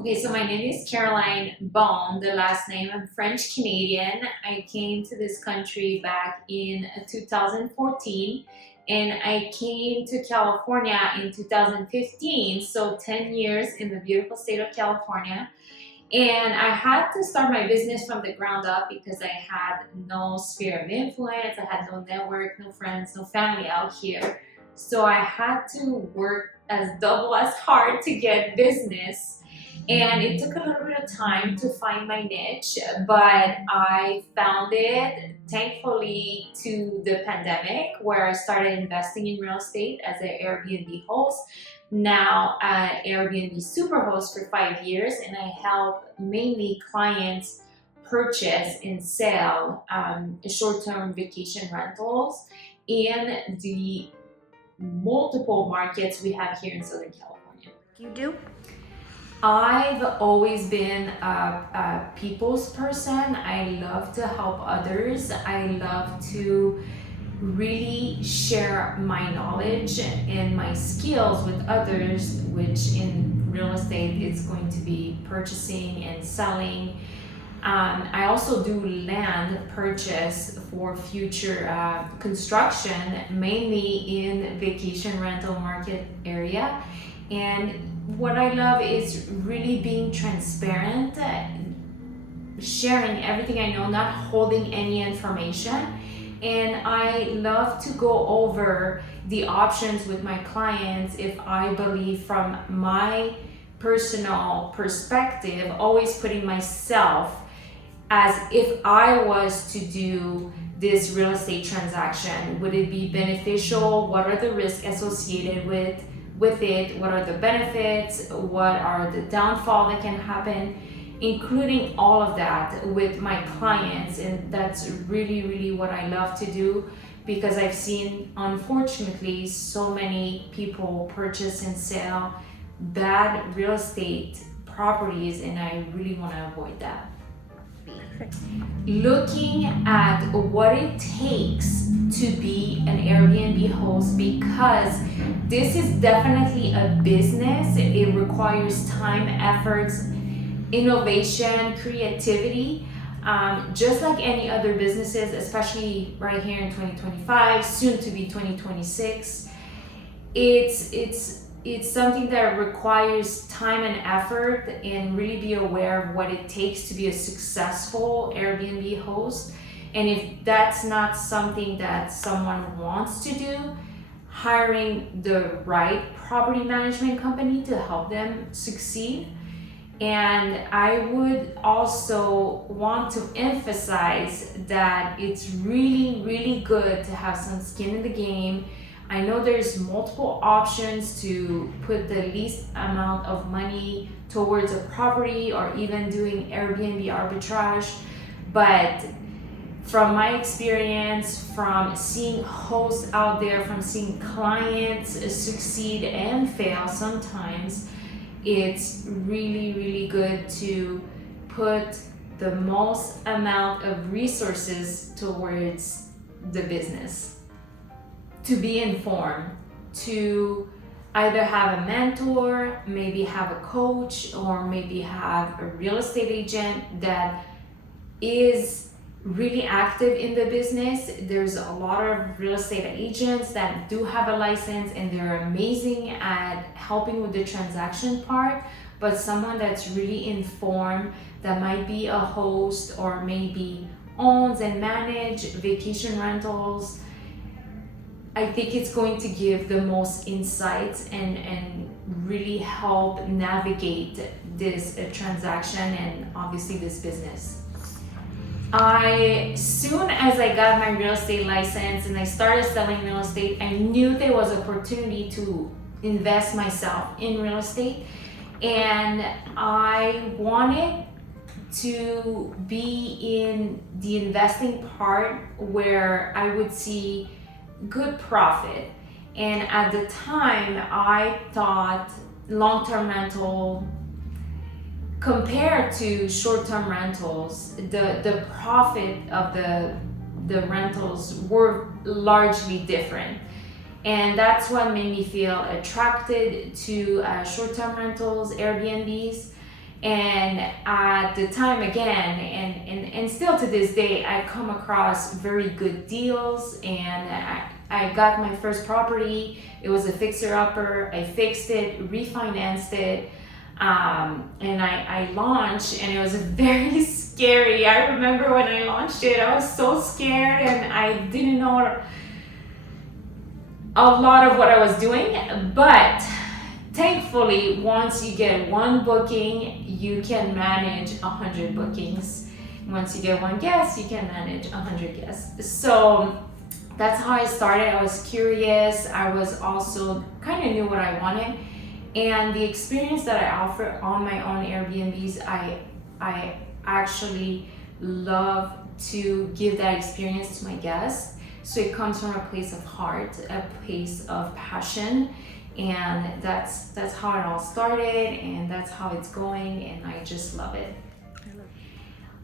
Okay, so my name is Carolyne Beaulne, the last name. I'm French Canadian. I came to this country back in 2014 and I came to California in 2015, so 10 years in the beautiful state of California. And I had to start my business from the ground up because I had no sphere of influence, I had no network, no friends, no family out here. So I had to work as double as hard to get business, and it took a little bit of time to find my niche, but I found it thankfully to the pandemic, where I started investing in real estate as an Airbnb host, now at Airbnb Superhost for 5 years, and I help mainly clients purchase and sell short-term vacation rentals in the multiple markets we have here in Southern California. You do? I've always been a people's person. I love to help others. I love to really share my knowledge and my skills with others, which in real estate it's going to be purchasing and selling. I also do land purchase for future construction, mainly in vacation rental market area. And what I love is really being transparent, sharing everything I know, not holding any information. And I love to go over the options with my clients if I believe from my personal perspective, always putting myself as if I was to do this real estate transaction. Would it be beneficial? What are the risks associated with it? What are the benefits? What are the downfall that can happen? Including all of that with my clients. And that's really what I love to do, because I've seen, unfortunately, so many people purchase and sell bad real estate properties, and I really want to avoid that. Looking at what it takes to be an Airbnb host, because this is definitely a business. It requires time, efforts, innovation, creativity, just like any other businesses, especially right here in 2025, soon to be 2026. It's something that requires time and effort, and really be aware of what it takes to be a successful Airbnb host. And if that's not something that someone wants to do, hiring the right property management company to help them succeed. And I would also want to emphasize that it's really good to have some skin in the game. I know there's multiple options to put the least amount of money towards a property, or even doing Airbnb arbitrage. But from my experience, from seeing hosts out there, from seeing clients succeed and fail sometimes, it's really good to put the most amount of resources towards the business. To be informed, to either have a mentor, maybe have a coach, or maybe have a real estate agent that is really active in the business. There's a lot of real estate agents that do have a license, and they're amazing at helping with the transaction part. But someone that's really informed, that might be a host or maybe owns and manage vacation rentals, I think it's going to give the most insights and really help navigate this transaction and obviously this business. Soon as I got my real estate license and I started selling real estate, I knew there was opportunity to invest myself in real estate, and I wanted to be in the investing part where I would see good profit. And at the time, I thought long-term rental, compared to short-term rentals, the profit of the rentals were largely different. And that's what made me feel attracted to short-term rentals, Airbnbs. And at the time, again, and still to this day, I come across very good deals, and I got my first property. It was a fixer-upper. I fixed it, refinanced it, and I launched, and it was very scary. I remember when I launched it, I was so scared, and I didn't know a lot of what I was doing, but thankfully, once you get one booking, you can manage 100 bookings. Once you get one guest, you can manage 100 guests. So that's how I started. I was curious. I was also kind of knew what I wanted. And the experience that I offer on my own Airbnbs, I actually love to give that experience to my guests. So it comes from a place of heart, a place of passion. And that's how it all started, and that's how it's going, and I just love it.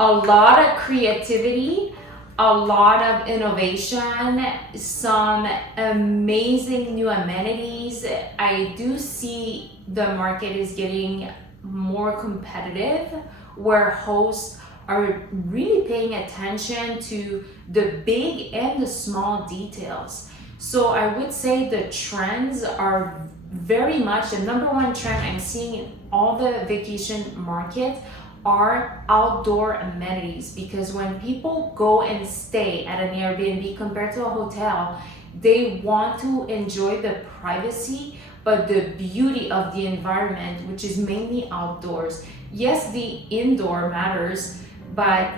A lot of creativity, a lot of innovation, some amazing new amenities. I do see the market is getting more competitive, where hosts are really paying attention to the big and the small details. So I would say the trends are very much, the number one trend I'm seeing in all the vacation markets are outdoor amenities, because when people go and stay at an Airbnb compared to a hotel, they want to enjoy the privacy, but the beauty of the environment, which is mainly outdoors. Yes, the indoor matters, but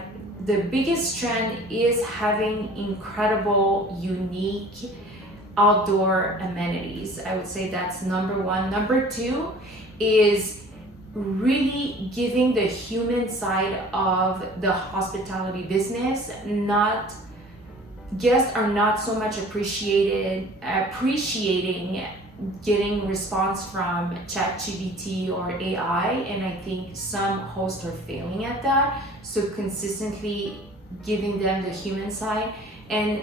the biggest trend is having incredible, unique outdoor amenities. I would say that's number one. Number two is really giving the human side of the hospitality business. Not guests are not so much appreciating getting response from ChatGPT or AI, and I think some hosts are failing at that. So consistently giving them the human side, and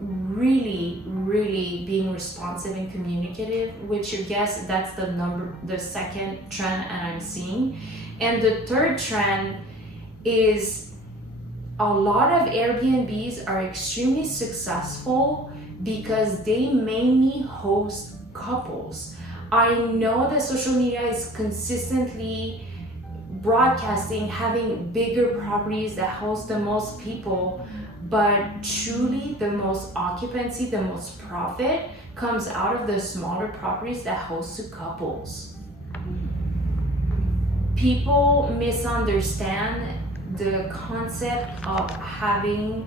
really being responsive and communicative with your guests. That's the second trend and I'm seeing. And the third trend is a lot of Airbnbs are extremely successful because they mainly host couples. I know that social media is consistently broadcasting having bigger properties that host the most people, but truly the most occupancy, the most profit comes out of the smaller properties that host to couples. People misunderstand the concept of having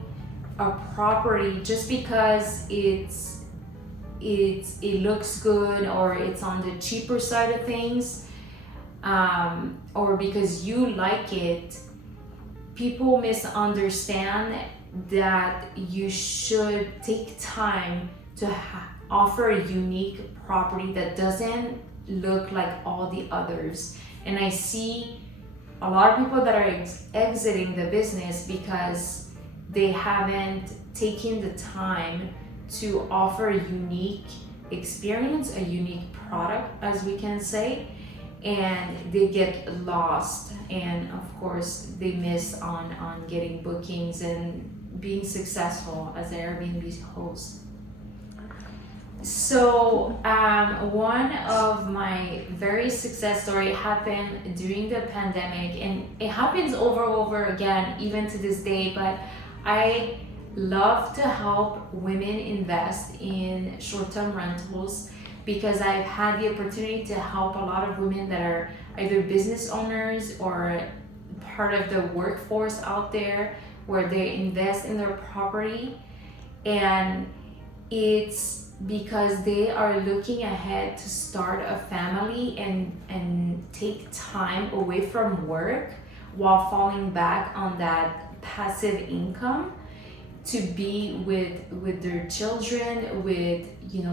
a property just because it looks good, or it's on the cheaper side of things, or because you like it. People misunderstand that you should take time to offer a unique property that doesn't look like all the others. And I see a lot of people that are exiting the business because they haven't taken the time to offer a unique experience, a unique product, as we can say, and they get lost, and of course they miss on getting bookings and being successful as an Airbnb host. So one of my very success story happened during the pandemic, and it happens over again even to this day, but I love to help women invest in short-term rentals because I've had the opportunity to help a lot of women that are either business owners or part of the workforce out there, where they invest in their property, and it's because they are looking ahead to start a family and take time away from work while falling back on that passive income to be with their children, with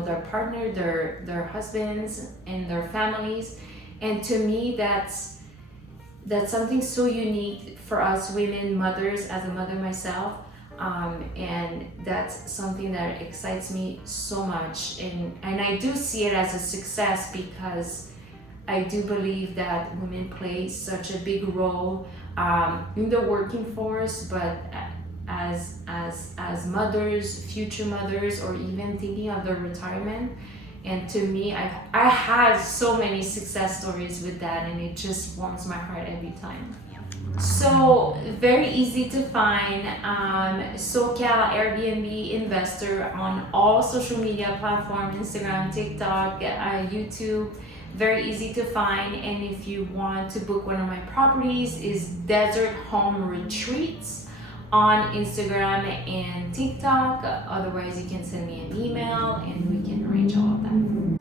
their partner, their husbands, and their families. And to me, that's something so unique for us women, mothers, as a mother myself, and that's something that excites me so much. And I do see it as a success because I do believe that women play such a big role in the working force, but as mothers, future mothers, or even thinking of their retirement. And to me, I had so many success stories with that, and it just warms my heart every time. So very easy to find. SoCal Airbnb investor on all social media platforms: Instagram, TikTok, YouTube. Very easy to find. And if you want to book one of my properties, is Desert Home Retreats on Instagram and TikTok. Otherwise, you can send me an email and we can arrange all of that.